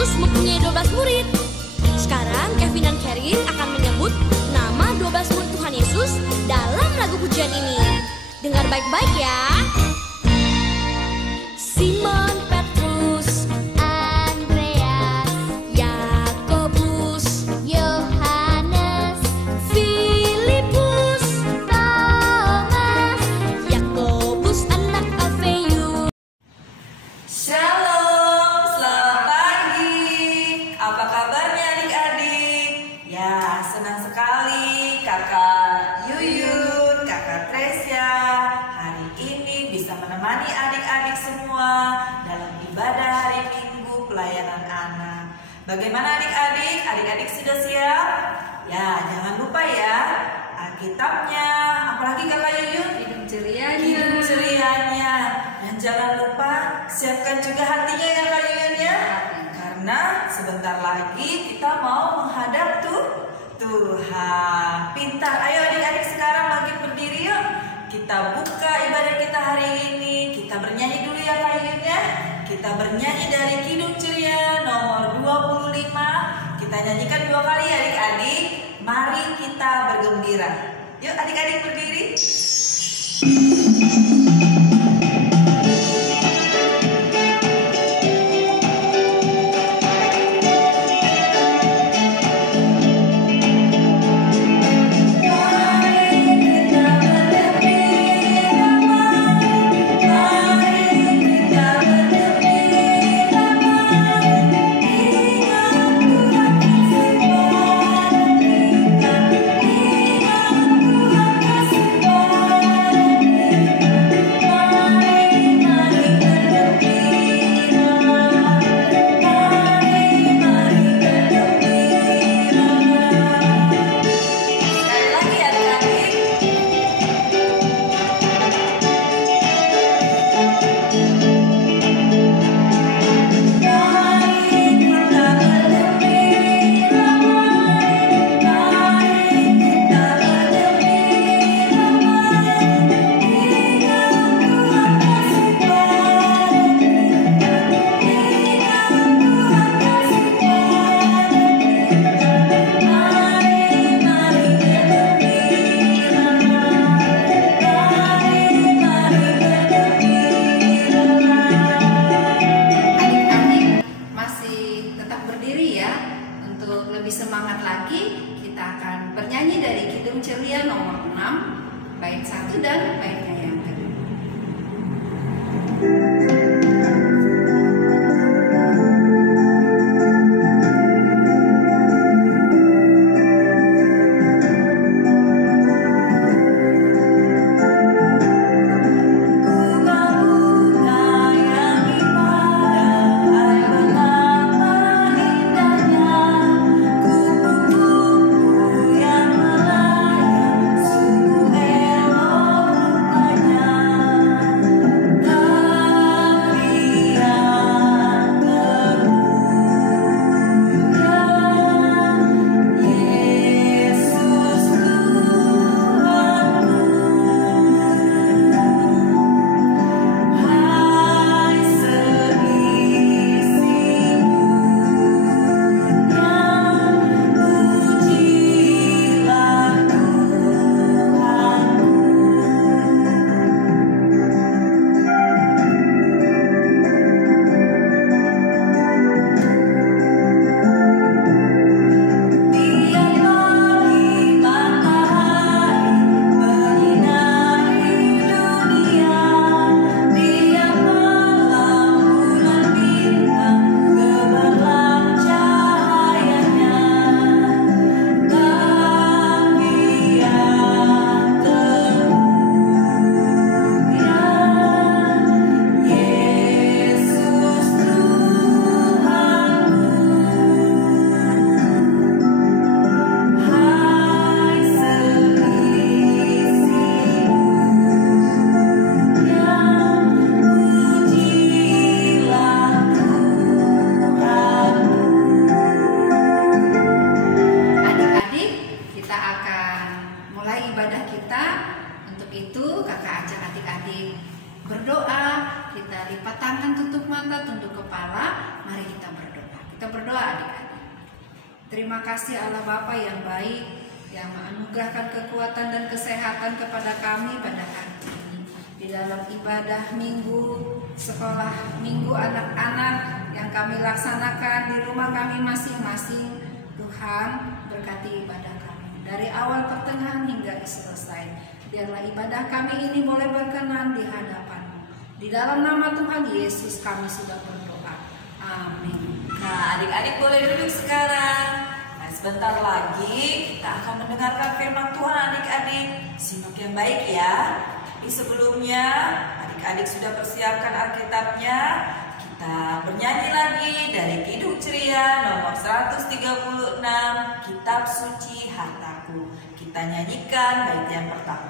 Yesus mempunyai 12 murid. Sekarang Kevin dan Karin akan menyebut nama 12 murid Tuhan Yesus dalam lagu pujian ini. Dengar baik-baik ya. Simon Petrus, Andreas, Yakobus, Yohanes, Filipus, Thomas, Yakobus anak Alfeus. Shalom, selamat pagi. Apa kabarnya adik-adik? Ya, senang sekali kakak Yuyun, kakak Tresya hari ini bisa menemani adik-adik semua dalam ibadah hari Minggu pelayanan anak. Bagaimana adik-adik? Adik-adik sudah siap? Ya, jangan lupa ya Alkitabnya, apalagi kakak Yuyun? Hidup cerianya. Hidup cerianya. Dan jangan lupa siapkan juga hatinya ya Kak Yuyun ya. Karena sebentar lagi kita mau menghadap Tuhan. Pintar, ayo adik-adik sekarang bangkit berdiri yuk. Kita buka ibadah kita hari ini. Kita bernyanyi dulu ya Kak Yuyun ya. Kita bernyanyi dari Kidung Ceria nomor 25. Kita nyanyikan 2 kali ya adik-adik. Mari kita bergembira. Yuk adik-adik berdiri. Semangat lagi, kita akan bernyanyi dari Kidung Ceria nomor 6 bait 1 dan baitnya yang kedua. Ku Terima kasih Allah Bapa yang baik, yang menganugerahkan kekuatan dan kesehatan kepada kami pada hari ini. Di dalam ibadah minggu, sekolah minggu anak-anak yang kami laksanakan di rumah kami masing-masing, Tuhan berkati ibadah kami dari awal pertengahan hingga selesai. Biarlah ibadah kami ini boleh berkenan di hadapan-Mu. Di dalam nama Tuhan Yesus kami sudah berdoa. Amin. Nah, adik-adik boleh duduk sekarang. Nah, sebentar lagi kita akan mendengarkan firman Tuhan adik-adik. Simak yang baik ya. Tapi sebelumnya adik-adik sudah persiapkan Alkitabnya. Kita bernyanyi lagi dari Kidung Ceria nomor 136, Kitab Suci Hartaku. Kita nyanyikan bait yang pertama.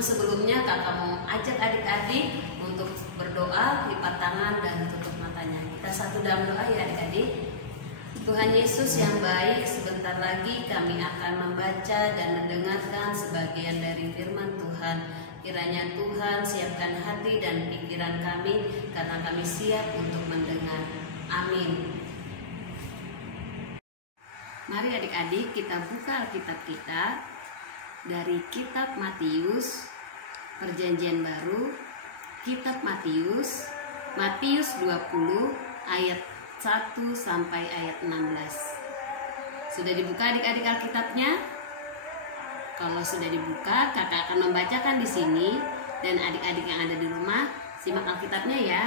Sebelumnya kakak mau ajak adik-adik untuk berdoa, lipat tangan dan tutup matanya. Kita satu dalam doa ya adik-adik. Tuhan Yesus yang baik, sebentar lagi kami akan membaca dan mendengarkan sebagian dari firman Tuhan. Kiranya Tuhan siapkan hati dan pikiran kami karena kami siap untuk mendengar. Amin. Mari adik-adik kita buka Alkitab kita dari Kitab Matius, Perjanjian Baru, Kitab Matius 20 ayat 1 sampai ayat 16. Sudah dibuka adik-adik Alkitabnya? Kalau sudah dibuka, kakak akan membacakan di sini dan adik-adik yang ada di rumah simak Alkitabnya ya.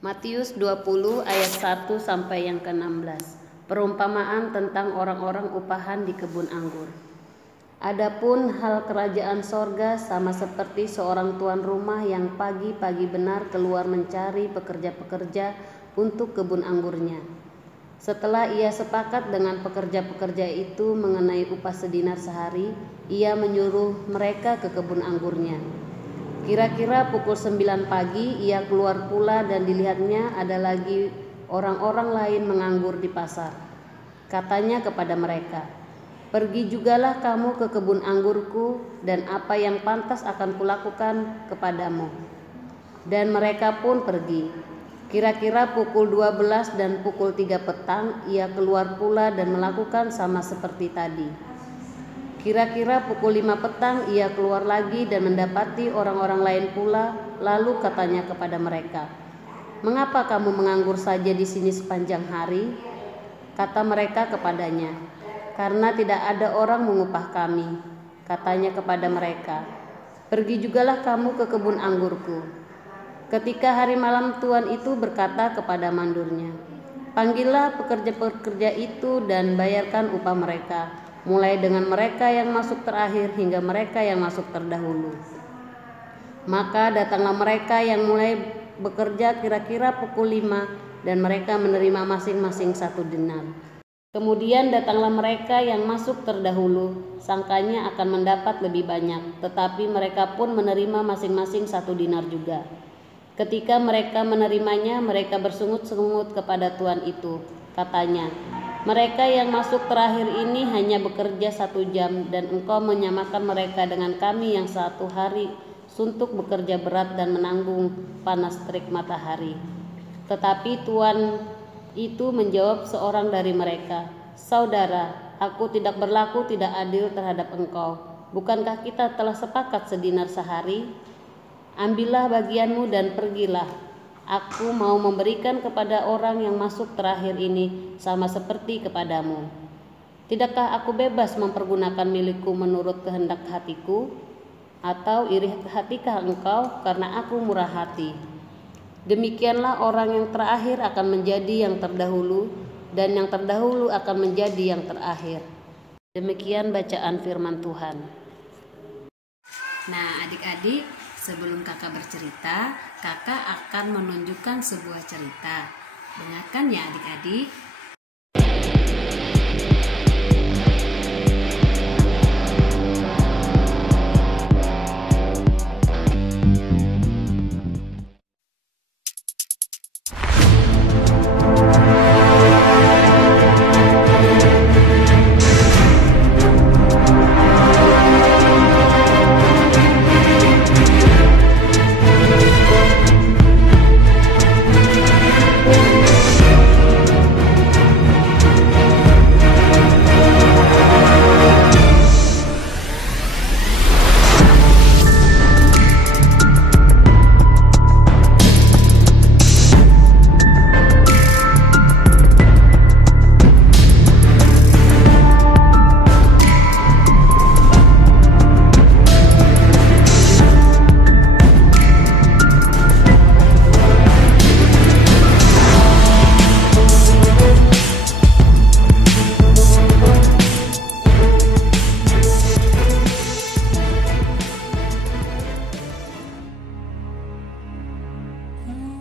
Matius 20 ayat 1 sampai yang ke-16. Perumpamaan tentang orang-orang upahan di kebun anggur. Adapun hal kerajaan sorga sama seperti seorang tuan rumah yang pagi-pagi benar keluar mencari pekerja-pekerja untuk kebun anggurnya. Setelah ia sepakat dengan pekerja-pekerja itu mengenai upah sedinar sehari, ia menyuruh mereka ke kebun anggurnya. Kira-kira pukul 9 pagi ia keluar pula dan dilihatnya ada lagi orang-orang lain menganggur di pasar. Katanya kepada mereka, "Pergi jugalah kamu ke kebun anggurku, dan apa yang pantas akan kulakukan kepadamu." Dan mereka pun pergi. Kira-kira pukul 12 dan pukul 3 petang ia keluar pula dan melakukan sama seperti tadi. Kira-kira pukul 5 petang ia keluar lagi dan mendapati orang-orang lain pula, lalu katanya kepada mereka, "Mengapa kamu menganggur saja di sini sepanjang hari?" Kata mereka kepadanya, "Karena tidak ada orang mengupah kami." Katanya kepada mereka, "Pergi jugalah kamu ke kebun anggurku." Ketika hari malam tuan itu berkata kepada mandurnya, "Panggillah pekerja-pekerja itu dan bayarkan upah mereka, mulai dengan mereka yang masuk terakhir hingga mereka yang masuk terdahulu." Maka datanglah mereka yang mulai bekerja kira-kira pukul 5 dan mereka menerima masing-masing 1 dinar. Kemudian datanglah mereka yang masuk terdahulu, sangkanya akan mendapat lebih banyak, tetapi mereka pun menerima masing-masing 1 dinar juga. Ketika mereka menerimanya, mereka bersungut-sungut kepada tuan itu. Katanya, "Mereka yang masuk terakhir ini hanya bekerja 1 jam, dan engkau menyamakan mereka dengan kami yang 1 hari suntuk bekerja berat dan menanggung panas terik matahari." Tetapi tuan itu menjawab seorang dari mereka, "Saudara, aku tidak berlaku tidak adil terhadap engkau. Bukankah kita telah sepakat sedinar sehari? Ambillah bagianmu dan pergilah. Aku mau memberikan kepada orang yang masuk terakhir ini sama seperti kepadamu. Tidakkah aku bebas mempergunakan milikku menurut kehendak hatiku? Atau iri hatikah engkau karena aku murah hati?" Demikianlah orang yang terakhir akan menjadi yang terdahulu, dan yang terdahulu akan menjadi yang terakhir. Demikian bacaan firman Tuhan. Nah, adik-adik, sebelum kakak bercerita, kakak akan menunjukkan sebuah cerita. Dengarkan ya adik-adik.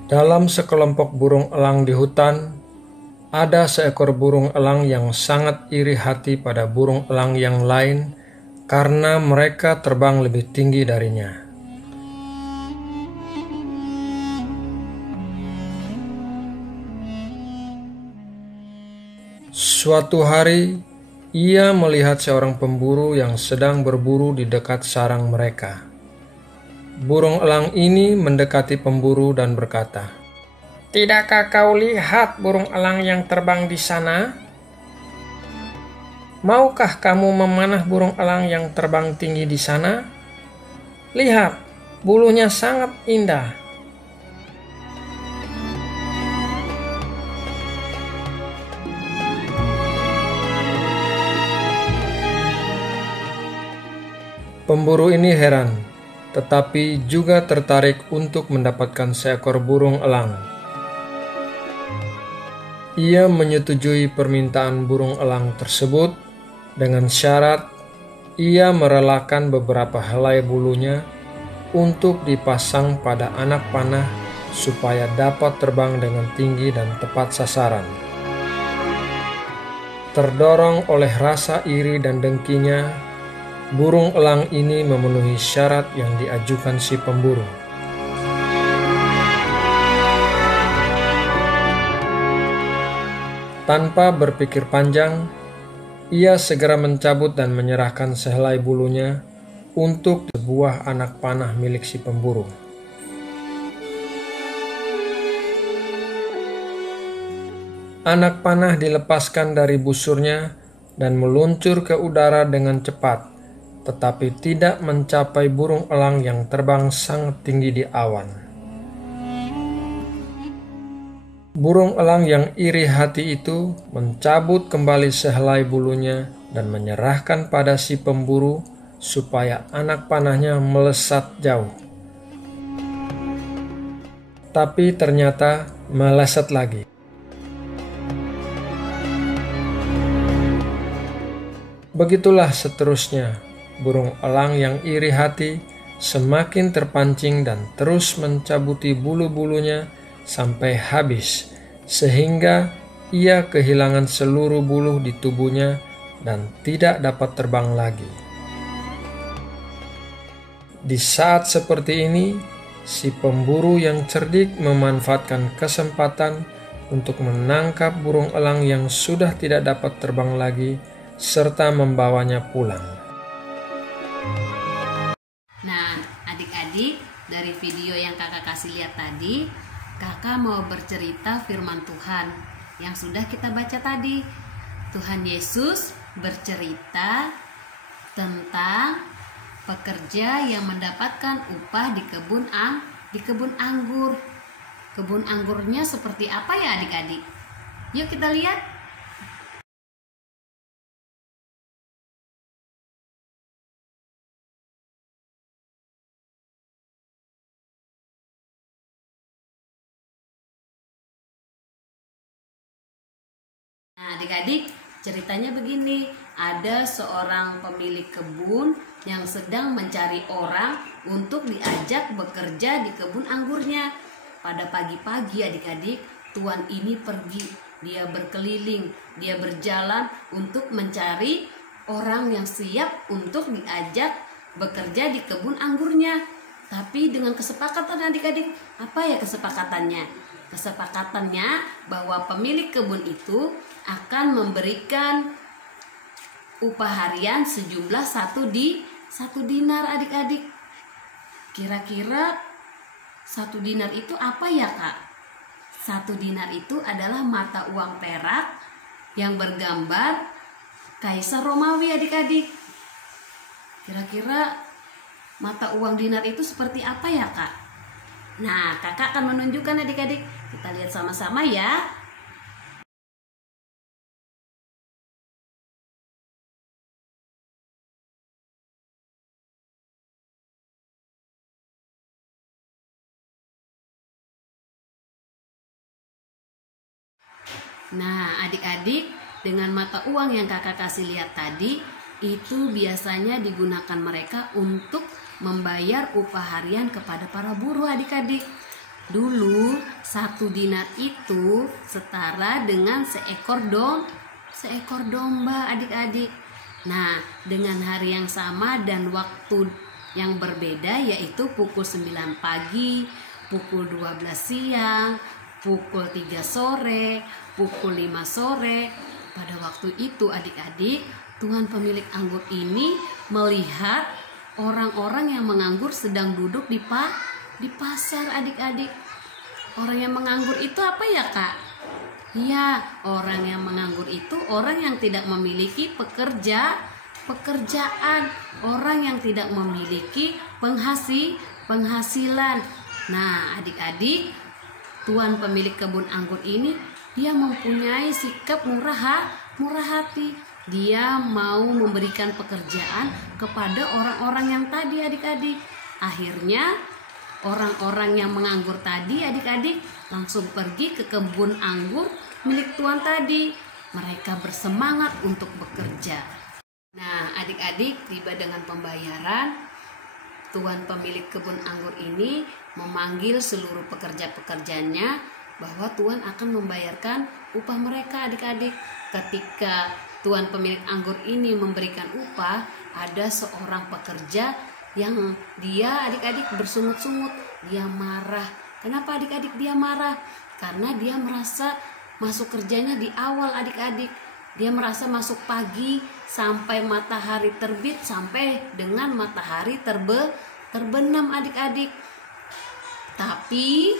Dalam sekelompok burung elang di hutan, ada seekor burung elang yang sangat iri hati pada burung elang yang lain karena mereka terbang lebih tinggi darinya. Suatu hari, ia melihat seorang pemburu yang sedang berburu di dekat sarang mereka. Burung elang ini mendekati pemburu dan berkata, "Tidakkah kau lihat burung elang yang terbang di sana? Maukah kamu memanah burung elang yang terbang tinggi di sana? Lihat, bulunya sangat indah." Pemburu ini heran, tetapi juga tertarik untuk mendapatkan seekor burung elang. Ia menyetujui permintaan burung elang tersebut dengan syarat ia merelakan beberapa helai bulunya untuk dipasang pada anak panah supaya dapat terbang dengan tinggi dan tepat sasaran. Terdorong oleh rasa iri dan dengkinya, burung elang ini memenuhi syarat yang diajukan si pemburu. Tanpa berpikir panjang, ia segera mencabut dan menyerahkan sehelai bulunya untuk sebuah anak panah milik si pemburu. Anak panah dilepaskan dari busurnya dan meluncur ke udara dengan cepat, tetapi tidak mencapai burung elang yang terbang sangat tinggi di awan. Burung elang yang iri hati itu mencabut kembali sehelai bulunya dan menyerahkan pada si pemburu supaya anak panahnya melesat jauh. Tapi ternyata meleset lagi. Begitulah seterusnya. Burung elang yang iri hati semakin terpancing dan terus mencabuti bulu-bulunya sampai habis, sehingga ia kehilangan seluruh bulu di tubuhnya dan tidak dapat terbang lagi. Di saat seperti ini, si pemburu yang cerdik memanfaatkan kesempatan untuk menangkap burung elang yang sudah tidak dapat terbang lagi serta membawanya pulang. Nah, adik-adik, dari video yang kakak kasih lihat tadi, kakak mau bercerita firman Tuhan yang sudah kita baca tadi. Tuhan Yesus bercerita tentang pekerja yang mendapatkan upah di kebun anggur. Kebun anggurnya seperti apa ya adik-adik? Yuk kita lihat. Nah, adik-adik, ceritanya begini. ada seorang pemilik kebun yang sedang mencari orang untuk diajak bekerja di kebun anggurnya. Pada pagi-pagi adik-adik, tuan ini pergi, dia berkeliling, dia berjalan untuk mencari orang yang siap untuk diajak bekerja di kebun anggurnya. Tapi dengan kesepakatan adik-adik, apa ya kesepakatannya? Kesepakatannya bahwa pemilik kebun itu akan memberikan upah harian sejumlah 1 dinar adik-adik. Kira-kira 1 dinar itu apa ya Kak? 1 dinar itu adalah mata uang perak yang bergambar Kaisar Romawi adik-adik. Kira-kira mata uang dinar itu seperti apa ya Kak? Nah, kakak akan menunjukkan adik-adik. Kita lihat sama-sama ya. Nah, adik-adik, dengan mata uang yang kakak kasih lihat tadi, itu biasanya digunakan mereka untuk membayar upah harian kepada para buruh adik-adik. Dulu 1 dinar itu setara dengan seekor domba adik-adik. Nah, dengan hari yang sama dan waktu yang berbeda, yaitu pukul 9 pagi, pukul 12 siang, pukul 3 sore, pukul 5 sore. Pada waktu itu adik-adik, tuan pemilik anggur ini melihat orang-orang yang menganggur sedang duduk di pasar adik-adik. Orang yang menganggur itu apa ya Kak? Iya, orang yang menganggur itu orang yang tidak memiliki pekerjaan, orang yang tidak memiliki penghasilan. Nah, adik-adik, tuan pemilik kebun anggur ini dia mempunyai sikap murah hati. Dia mau memberikan pekerjaan kepada orang-orang yang tadi adik-adik. Akhirnya orang-orang yang menganggur tadi adik-adik langsung pergi ke kebun anggur milik tuan tadi. Mereka bersemangat untuk bekerja. Nah, adik-adik, tiba dengan pembayaran, tuan pemilik kebun anggur ini memanggil seluruh pekerja-pekerjanya bahwa tuan akan membayarkan upah mereka adik-adik. Ketika tuan pemilik anggur ini memberikan upah, ada seorang pekerja yang dia adik-adik bersungut-sungut, dia marah. Kenapa adik-adik dia marah? Karena dia merasa masuk kerjanya di awal adik-adik. Dia merasa masuk pagi sampai matahari terbit sampai dengan matahari terbenam adik-adik. Tapi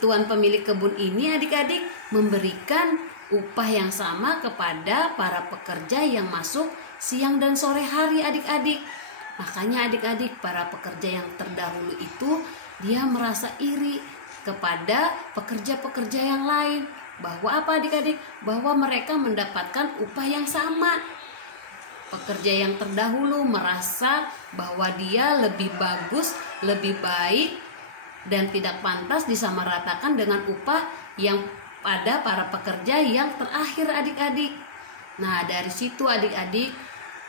tuan pemilik kebun ini adik-adik memberikan upah yang sama kepada para pekerja yang masuk siang dan sore hari adik-adik. Makanya adik-adik, para pekerja yang terdahulu itu dia merasa iri kepada pekerja-pekerja yang lain. Bahwa apa adik-adik? Bahwa mereka mendapatkan upah yang sama. Pekerja yang terdahulu merasa bahwa dia lebih bagus, lebih baik, dan tidak pantas disamaratakan dengan upah yang pada para pekerja yang terakhir adik-adik. Nah, dari situ adik-adik,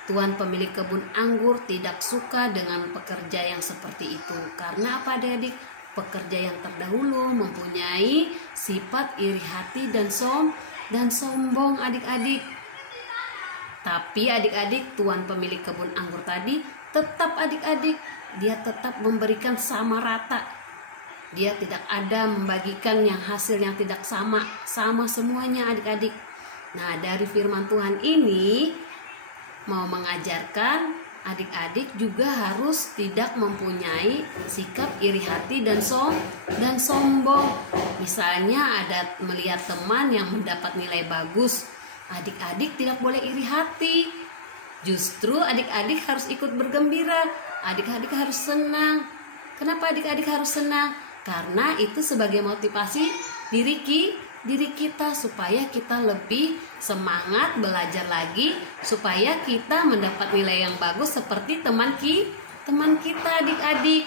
tuan pemilik kebun anggur tidak suka dengan pekerja yang seperti itu. Karena apa adik-adik? Pekerja yang terdahulu mempunyai sifat iri hati dan sombong adik-adik. Tapi adik-adik, tuan pemilik kebun anggur tadi tetap adik-adik, dia tetap memberikan sama rata. Dia tidak ada membagikan yang hasil yang tidak sama semuanya adik-adik. Nah, dari firman Tuhan ini mau mengajarkan adik-adik juga harus tidak mempunyai sikap iri hati dan sombong. Misalnya ada melihat teman yang mendapat nilai bagus, adik-adik tidak boleh iri hati. Justru adik-adik harus ikut bergembira, adik-adik harus senang. Kenapa adik-adik harus senang? Karena itu sebagai motivasi diri kita supaya kita lebih semangat belajar lagi, supaya kita mendapat nilai yang bagus seperti teman kita adik-adik.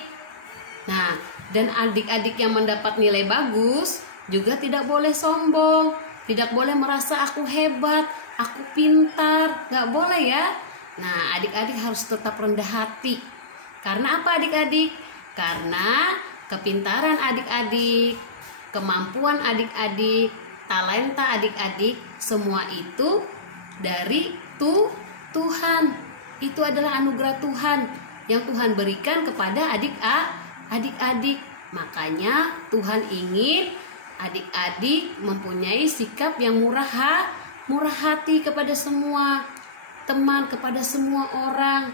Nah, dan adik-adik yang mendapat nilai bagus juga tidak boleh sombong, tidak boleh merasa aku hebat, aku pintar, nggak boleh ya. Nah, adik-adik harus tetap rendah hati. Karena apa adik-adik? Karena kepintaran adik-adik, kemampuan adik-adik, talenta adik-adik, semua itu dari Tuhan. Itu adalah anugerah Tuhan yang Tuhan berikan kepada adik-adik. Makanya Tuhan ingin adik-adik mempunyai sikap yang murah hati kepada semua teman, kepada semua orang.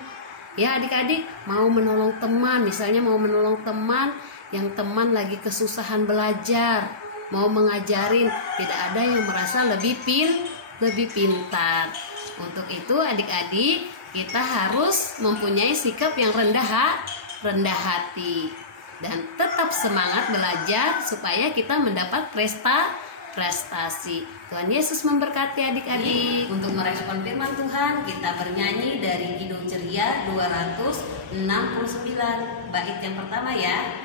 Ya adik-adik, mau menolong teman, misalnya mau menolong teman yang teman lagi kesusahan belajar, mau mengajarin, tidak ada yang merasa lebih pintar. Untuk itu adik-adik, kita harus mempunyai sikap yang rendah hati dan tetap semangat belajar supaya kita mendapat prestasi. Tuhan Yesus memberkati adik-adik. Untuk merespon firman Tuhan, kita bernyanyi dari Kidung Ceria 269, bait yang pertama ya.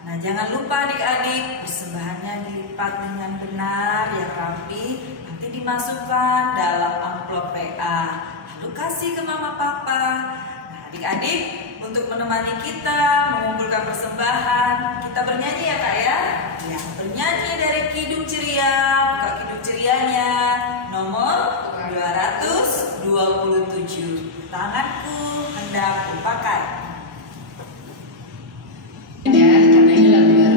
Nah, jangan lupa adik-adik, persembahannya dilipat dengan benar, yang rapi, nanti dimasukkan dalam amplop PA, lalu kasih ke mama papa. Nah, adik-adik, untuk menemani kita mengumpulkan persembahan, kita bernyanyi ya kak ya? Ya, bernyanyi dari Kidung Ceria, buka Kidung Cerianya, nomor 227. Tanganku hendak kupakai. Ya, karena ini lagu baru.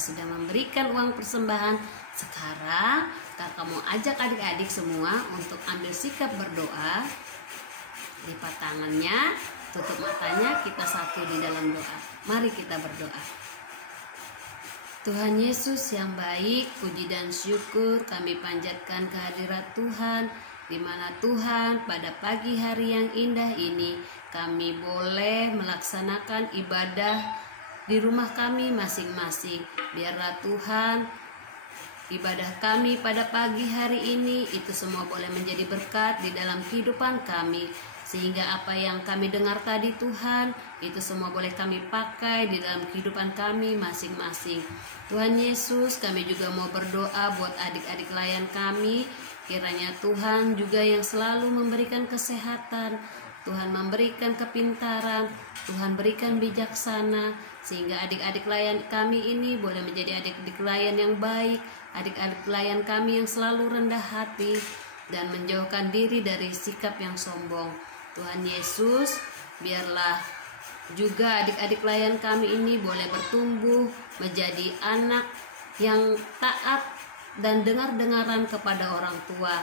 Sudah memberikan uang persembahan. Sekarang kakak mau ajak adik-adik semua untuk ambil sikap berdoa. Lipat tangannya, tutup matanya, kita satu di dalam doa. Mari kita berdoa. Tuhan Yesus yang baik, puji dan syukur kami panjatkan kehadirat Tuhan, di mana Tuhan pada pagi hari yang indah ini kami boleh melaksanakan ibadah di rumah kami masing-masing. Biarlah Tuhan, ibadah kami pada pagi hari ini itu semua boleh menjadi berkat di dalam kehidupan kami, sehingga apa yang kami dengar tadi Tuhan, itu semua boleh kami pakai di dalam kehidupan kami masing-masing. Tuhan Yesus, kami juga mau berdoa buat adik-adik layan kami Kiranya Tuhan juga yang selalu memberikan kesehatan, Tuhan memberikan kepintaran, Tuhan berikan bijaksana, sehingga adik-adik layan kami ini boleh menjadi adik-adik layan yang baik, adik-adik layan kami yang selalu rendah hati, dan menjauhkan diri dari sikap yang sombong. Tuhan Yesus, biarlah juga adik-adik layan kami ini boleh bertumbuh menjadi anak yang taat dan dengar-dengaran kepada orang tua,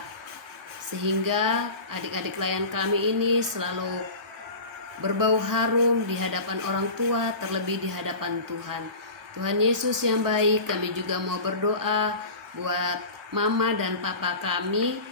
sehingga adik-adik layan kami ini selalu berbau harum di hadapan orang tua, terlebih di hadapan Tuhan. Tuhan Yesus yang baik, kami juga mau berdoa buat mama dan papa kami,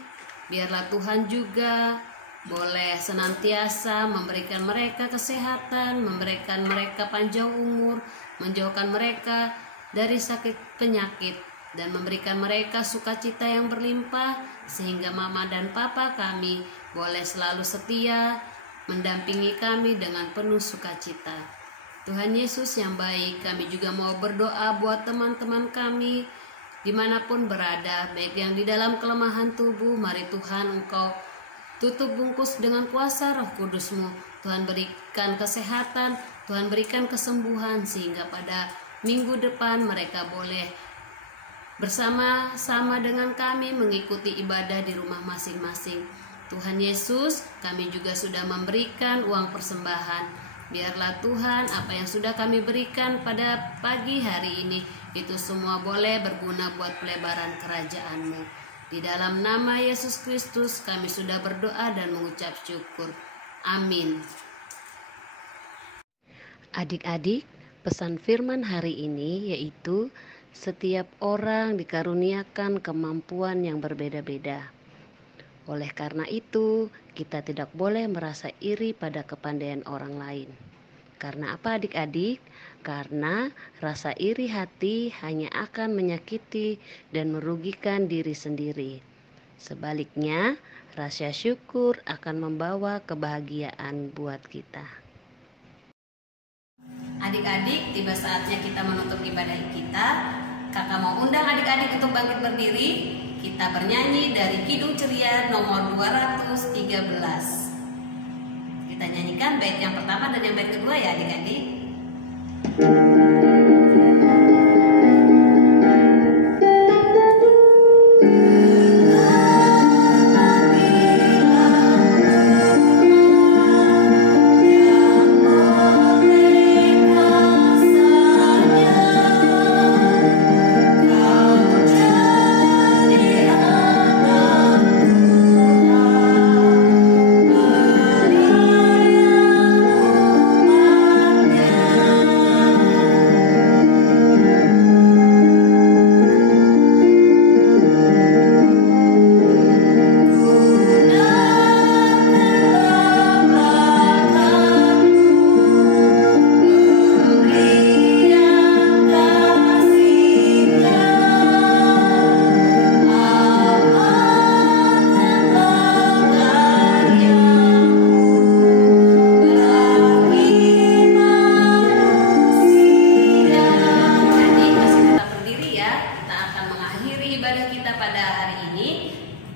biarlah Tuhan juga boleh senantiasa memberikan mereka kesehatan, memberikan mereka panjang umur, menjauhkan mereka dari sakit penyakit, dan memberikan mereka sukacita yang berlimpah, sehingga mama dan papa kami boleh selalu setia mendampingi kami dengan penuh sukacita. Tuhan Yesus yang baik, kami juga mau berdoa buat teman-teman kami dimanapun berada, baik yang di dalam kelemahan tubuh. Mari Tuhan, Engkau tutup bungkus dengan kuasa Roh Kudus-Mu. Tuhan berikan kesehatan, Tuhan berikan kesembuhan, sehingga pada minggu depan mereka boleh bersama-sama dengan kami mengikuti ibadah di rumah masing-masing. Tuhan Yesus, kami juga sudah memberikan uang persembahan. Biarlah Tuhan, apa yang sudah kami berikan pada pagi hari ini, itu semua boleh berguna buat pelebaran kerajaan-Mu. Di dalam nama Yesus Kristus kami sudah berdoa dan mengucap syukur. Amin. Adik-adik, pesan firman hari ini yaitu setiap orang dikaruniakan kemampuan yang berbeda-beda. Oleh karena itu, kita tidak boleh merasa iri pada kepandaian orang lain. Karena apa adik-adik? Karena rasa iri hati hanya akan menyakiti dan merugikan diri sendiri. Sebaliknya, rasa syukur akan membawa kebahagiaan buat kita. Adik-adik, tiba saatnya kita menutup ibadah kita. Kakak mau undang adik-adik untuk bangkit berdiri. Kita bernyanyi dari Kidung Ceria nomor 213. Kita nyanyikan bait yang pertama dan yang bait kedua ya adik-adik.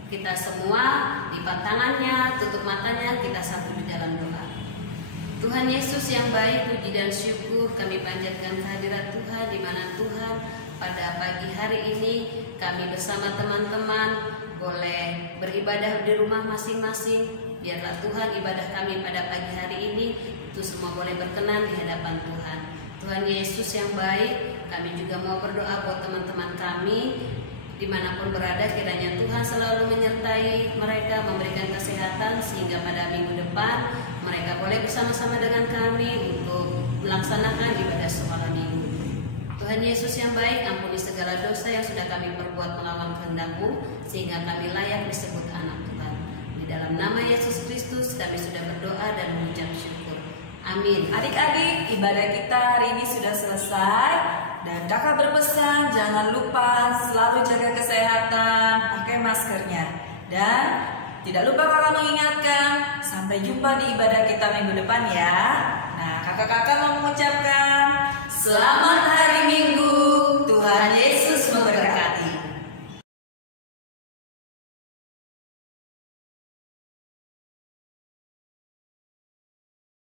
Kita semua lipat tangannya, tutup matanya, kita satu di dalam doa. Tuhan Yesus yang baik, puji dan syukur kami panjatkan kehadirat Tuhan, di mana Tuhan pada pagi hari ini kami bersama teman-teman boleh beribadah di rumah masing-masing. Biarlah Tuhan ibadah kami pada pagi hari ini itu semua boleh berkenan di hadapan Tuhan. Tuhan Yesus yang baik, kami juga mau berdoa buat teman-teman kami dimanapun berada, kiranya Tuhan selalu menyertai mereka, memberikan kesehatan, sehingga pada minggu depan mereka boleh bersama-sama dengan kami untuk melaksanakan ibadah sekolah minggu. Tuhan Yesus yang baik, ampuni segala dosa yang sudah kami perbuat melawan kehendak-Mu, sehingga kami layak disebut anak Tuhan. Di dalam nama Yesus Kristus kami sudah berdoa dan mengucap syukur. Amin. Adik-adik, ibadah kita hari ini sudah selesai. Dan kakak berpesan jangan lupa selalu jaga kesehatan, pakai maskernya. Dan tidak lupa kakak mengingatkan, sampai jumpa di ibadah kita minggu depan ya. Nah, kakak-kakak mau mengucapkan selamat hari Minggu, Tuhan Yesus